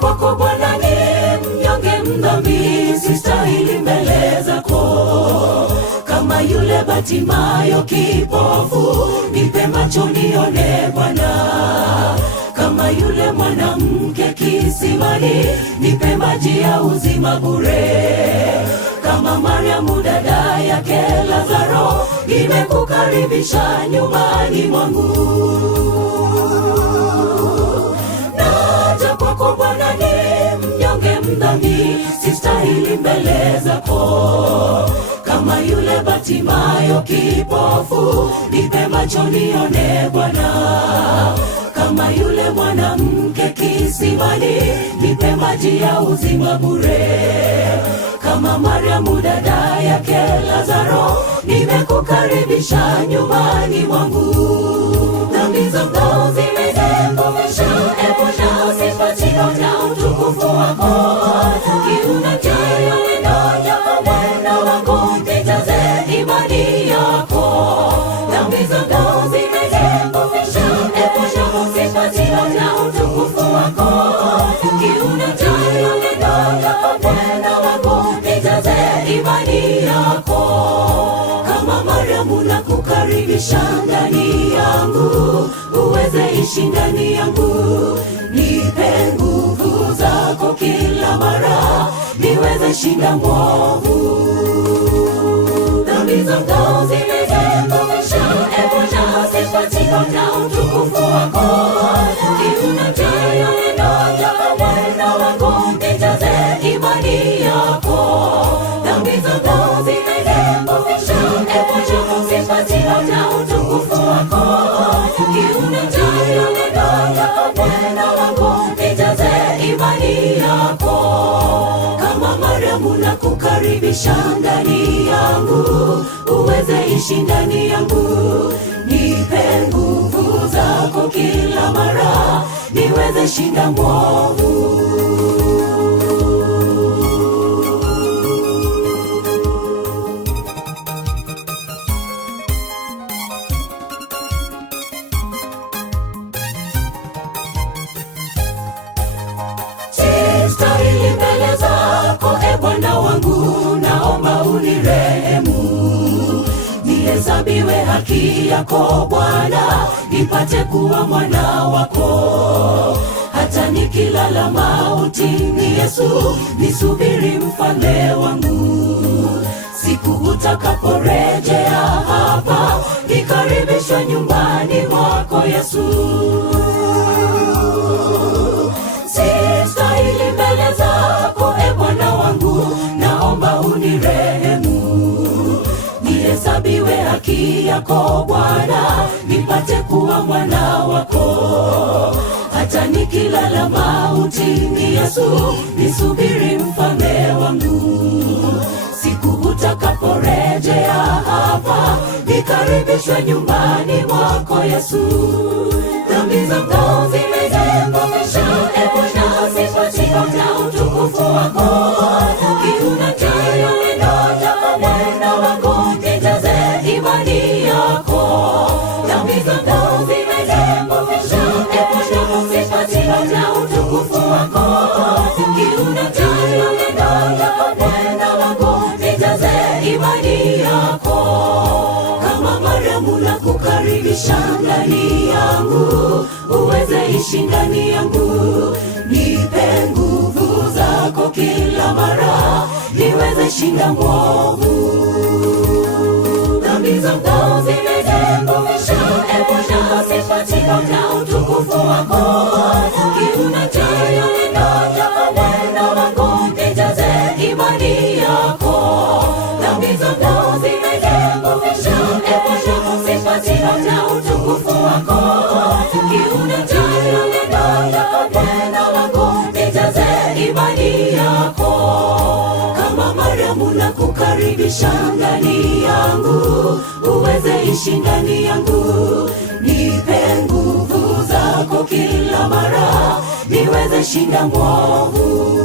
kwako Bwana ni mnyonge mdhambi, sistahili mbele zako. Kama yule Batimayo kipofu, nipe macho nione Bwana. Kama yule mwanamke kisimani, nipe maji ya uzima bure. Kama Mariamu dada yake Lazaro, nimekukaribisha nyumbani mwangu. Naja kwako Bwana ni mnyonge mdhambi, sistahili mbele zako. Kama yule Batimayo kipofu, nipe macho nione Bwana. Kama yule mwanamke kisimani, nipe maji ya uzima bure. Kama Mariamu dada yake Lazaro, nimekukaribisha nyumbani mwangu. Dhambi zangu zimeniangusha, epusha usipate na utukufu wako. Kiunachayo nenoja kwa Bwana wangu, nijaze imani yako. Dhambi zangu zimeniangusha, epusha usipate na utukufu wako. Kiunachayo nenoja kwa Bwana wangu, nijaze imani yako. Kama Mariamu nakukaribisha ndani yangu, uweze ishi ndani yangu. Nipe nguvu zako kila mara, niweze shinda mwovu. Dhambi zangu zimeniangusha, epusha usipate na utukufu wako. Kiunachayo nenoja kwa Bwana wangu, nijaze imani yako. Dhambi zangu zimeniangusha, epusha usipate na utukufu wako. Kiunachayo nenoja kwa Bwana wangu, nijaze imani yako. Kama Mariamu nakukaribisha ndani yangu, uweze ishi ndani yangu. Nipe nguvu zako kila mara, niweze shinda mwovu. Sistahili mbele zako e Bwana wangu, naomba unirehemu. Nihesabiwe haki yako Bwana, nipate kuwa mwana wako. Hata nikilala mautini Yesu, nisubiri mfalme wangu. Siku utakaporejea hapa, nikaribishwe nyumbani mwako Yesu. Sistahili mbele zako e Bwana wangu, naomba unirehemu. Nihesabiwe haki yako Bwana, nipate kuwa mwana wako. Hata nikilala mautini Yesu, nisubiri mfalme wangu. Siku utakaporejea hapa, nikaribishwe nyumbani mwako Yesu. Dhambi zangu zimeniangusha, epusha usipate na utukufu wako. Kiunachayo nenoja kwa Bwana wangu, nijaze imani yako. Dhambi zangu zimeniangusha, epusha usipate na utukufu wako. Kiunachayo nenoja kwa Bwana wangu, nijaze imani yako. Kama Mariamu nakukaribisha ndani yangu, uweze ishi ndani yangu. Nipe nguvu zako kila mara, niweze shinda mwovu. Dhambi zangu zimeniangusha, epusha usipate na utukufu wako. Kiunachayo nenoja kwa Bwana wangu, nijaze imani yako. Dhambi zangu zimeniangusha, epusha usipate na utukufu wako. Kiunachayo nenoja kwa Bwana wangu, nijaze imani yako. Kama Mariamu nakukaribisha ndani yangu, uweze ishi ndani yangu. Nipe nguvu zako kila mara, niweze shinda mwovu.